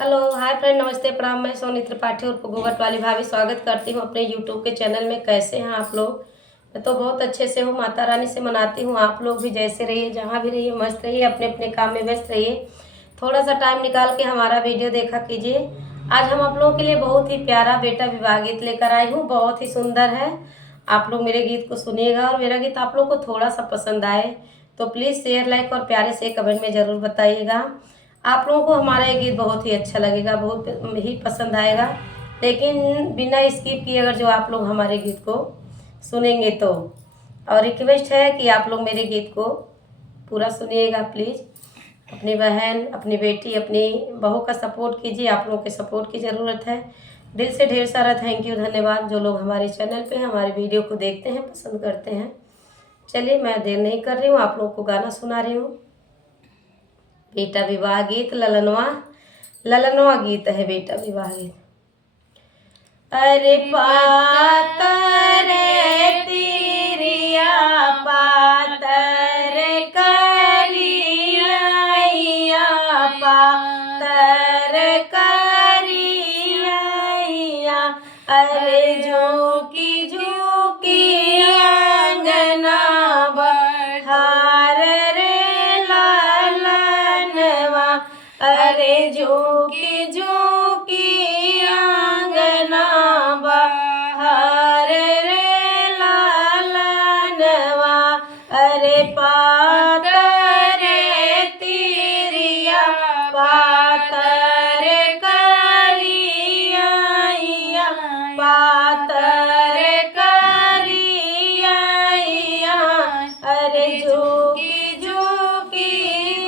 Hello hi friend, नमस्ते प्रणाम। मैं सोनी त्रिपाठी और गोगट वाली भाभी स्वागत करती हूँ अपने यूट्यूब के चैनल में। कैसे हैं आप लोग? मैं तो बहुत अच्छे से हूँ, माता रानी से मनाती हूँ। आप लोग भी जैसे रहिए, जहाँ भी रहिए मस्त रहिए, अपने अपने काम में व्यस्त रहिए। थोड़ा सा टाइम निकाल के हमारा वीडियो देखा कीजिए। आज हम आप लोगों के लिए बहुत ही प्यारा बेटा विवाह गीत लेकर आई हूँ, बहुत ही सुंदर है। आप लोग मेरे गीत को सुनिएगा और मेरा गीत आप लोग को थोड़ा सा पसंद आए तो प्लीज़ शेयर, लाइक और प्यारे से कमेंट में ज़रूर बताइएगा। आप लोगों को हमारा ये गीत बहुत ही अच्छा लगेगा, बहुत ही पसंद आएगा। लेकिन बिना स्किप किए अगर जो आप लोग हमारे गीत को सुनेंगे तो, और रिक्वेस्ट है कि आप लोग मेरे गीत को पूरा सुनिएगा प्लीज़। अपनी बहन, अपनी बेटी, अपनी बहू का सपोर्ट कीजिए। आप लोगों के सपोर्ट की ज़रूरत है। दिल से ढेर सारा थैंक यू, धन्यवाद जो लोग हमारे चैनल पे हमारे वीडियो को देखते हैं, पसंद करते हैं। चलिए मैं देर नहीं कर रही हूँ, आप लोगों को गाना सुना रही हूँ। बेटा विवाह गीत ललनवा, ललनवा गीत है बेटा विवाह गीत। अरे पातर तिरिया पातर करिया, पातर करिया। अरे झोंकी झोंकी अंगना बहार रे लालनवा। अरे झोंकी झोंकी अंगना बहार रे लालनवा। अरे पातर तिरिया पातर करिया, पातर करिया। अरे झोंकी झोंकी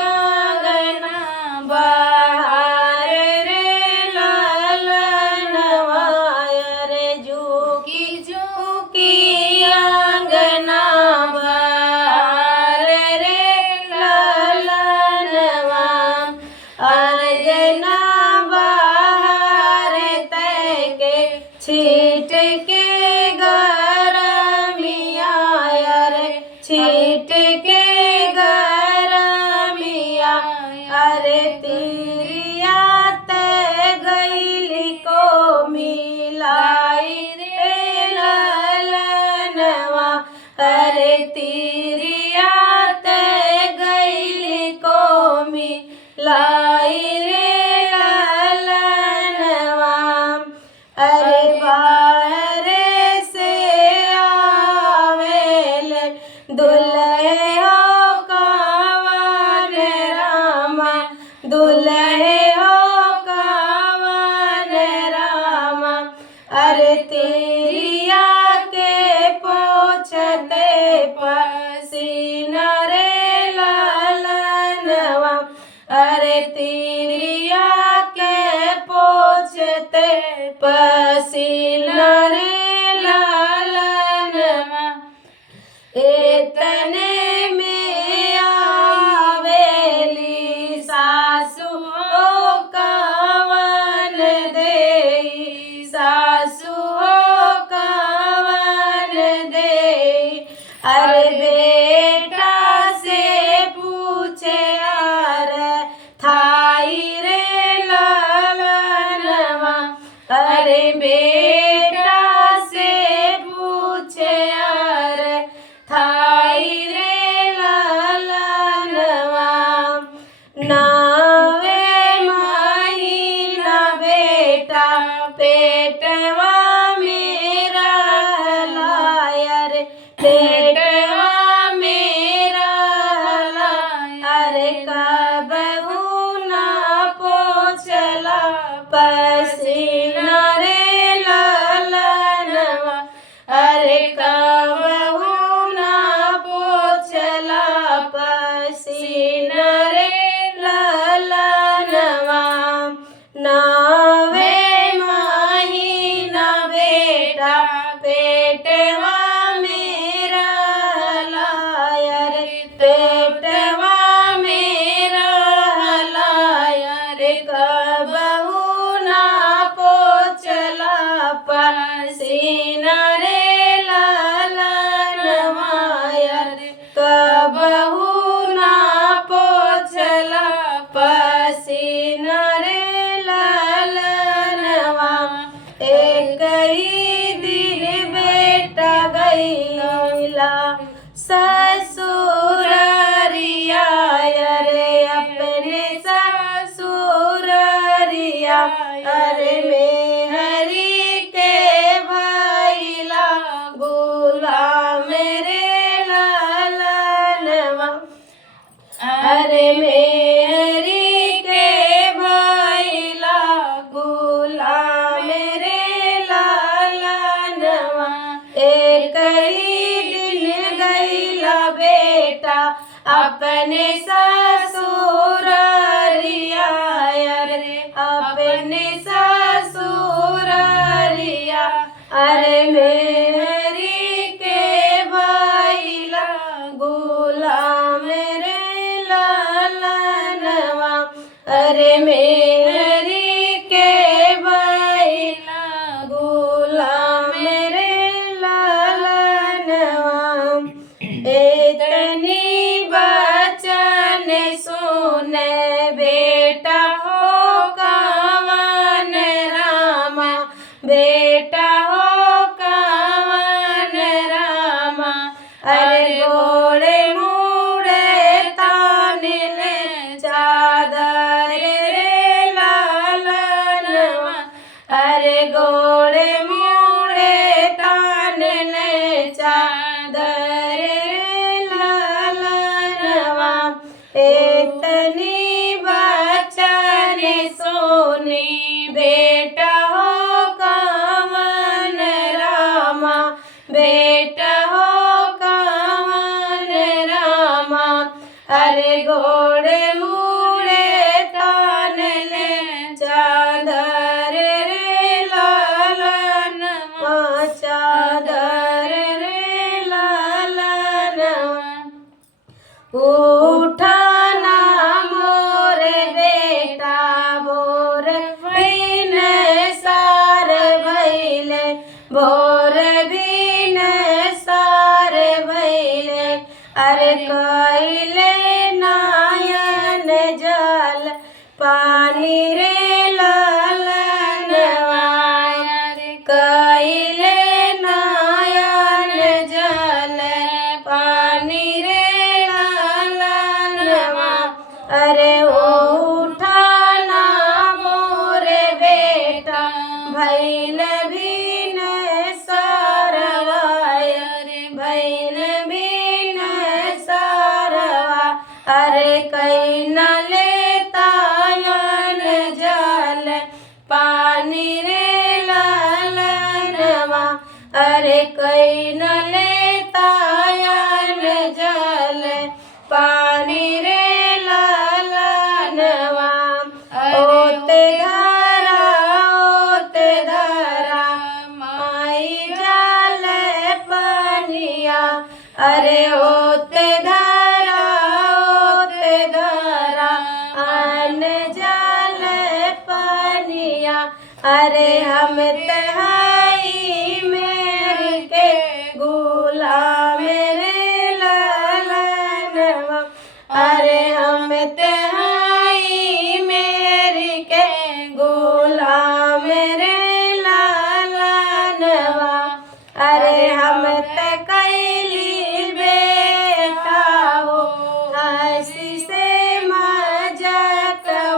अंगना बहार रे लालनवा। अरे झोंकी झोंकी अंगना बहार रे लालनवा। अंगना बहार तैके छीट के गरमिया, अरे छीट के गरमिया। अरे तिरिया ते गैली को मिलाई रे लालनवा। अरे तिरिया ते गैली को मिलाई रे लालनवा। अरे बाहर से आवेल दुल्हे हो कावन रामा, दुल्हे हो कावन रामा। अरे तिरिया के पोछते पसीना रे लालनवा। अरे तिरिया के पोछते पसीना रे लालनवा। इतने में आवेली सासु ओ कावन देई, सासु ओ कावन देई। अरे बेटा से पूछे यार थाई रे लालनवा। अरे बेटा से पूछे यार थाई रे लालनवा। नावे महीना बेटा पेटवा मेरा लायर, पेटवा मेरा लायर। अरे कबहू ना पोछला पसीना रे लालनवा। अरे कबहू ना पोछला पसीना रे लालनवा। नावे महीना बेटा पेटवा मेरा लायर, पेटवा मेरा लायर। कबहू ना पोछला पसीना रे लालनवा। कबहू ना पोछला पसीना रे अरे मेहरी के भैला गुलाम मेरे लालनवा। अरे मेहरी के भैला गुलाम मेरे लालनवा। एक ही दिन गईला बेटा अपने ससुरारिया रे अपने ससुरारिया। अरे मेहरी के भैला गुलाम मेरे लालनवा। अरे मेहरी के भैला गुलाम मेरे लालनवा। इतनी बचन सुने बेटा हो कवन रामा। बेटा हो कवन रामा। अरे गोड़े मुड़े ताने ले चादर रे लालनवा। अरे गोड़े मुड़े ताने ले चादर रे लालनवा। इतनी बचन सोनी बेटा हो कवन रामा। बेटा हो कवन रामा। अरे घोड़े मुड़े तान ले चादर रे लालनवा। चादर रे लालनवा। उठाना मोर बेटा भोर बिन सार भैले। भोर बिन सार भैले। अरे कैले नायन जल पानी रे लालनवा। कैले नायन जल पानी रे लालनवा। अरे उठाना मोर बेटा भैल बिन सारवा। भैल बिन सारवा। अरे कई न लेतायन जल पानी रे लालनवा। अरे कई न लेतायन जल पानी रे लालनवा। ओते धरा माई जाल पनिया। अरे ओते धरा अन जाल पनिया। अरे हम तहाई मेरे के गुलाम रे लालनवा। अरे हम तहाई मेरे के गुलाम रे लालनवा। अरे हम कैली बेटा हो हंसी से मजाकवायर।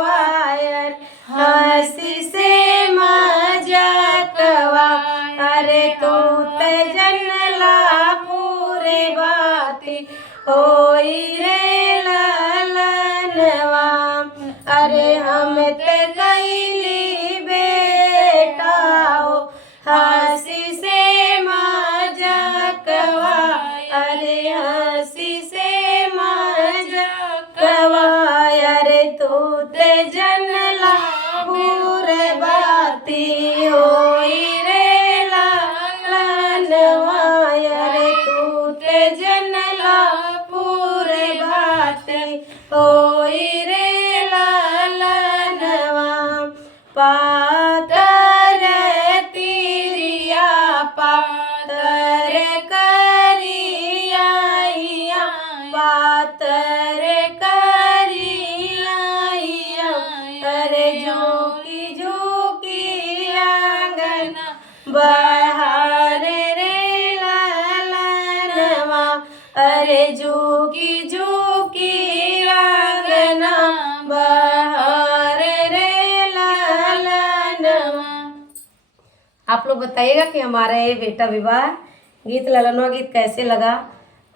हंसी से मजाकवा। अरे तू ते जनला पूरे बाती होई रे लालनवा। अरे हम ते कैली बेटा हो हंसी से मजाकवा। अरे हंसी से मजाकवा। अरे तू ते जनला पूरे बाती होई रे लालनवा। अरे तू ते जनला पूरे बाती होई रे लालनवा। पातर तिरिया पातर करिया। पातर करिया। अरे झोंकी झोंकी आंगना बहार रे लालनवा। अरे झोंकी झोंकी आंगना बहार रे लालनवा। बताइएगा कि हमारा ये बेटा विवाह गीत ललनवा गीत कैसे लगा।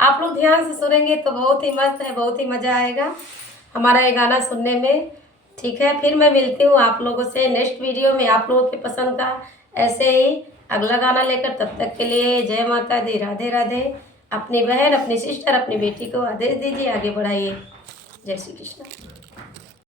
आप लोग ध्यान से सुनेंगे तो बहुत ही मस्त है, बहुत ही मज़ा आएगा हमारा ये गाना सुनने में। ठीक है, फिर मैं मिलती हूँ आप लोगों से नेक्स्ट वीडियो में आप लोगों के पसंद का ऐसे ही अगला गाना लेकर। तब तक के लिए जय माता दी, राधे राधे। अपनी बहन, अपनी सिस्टर, अपनी बेटी को आदेश दीजिए, आगे बढ़ाइए। जय श्री कृष्ण।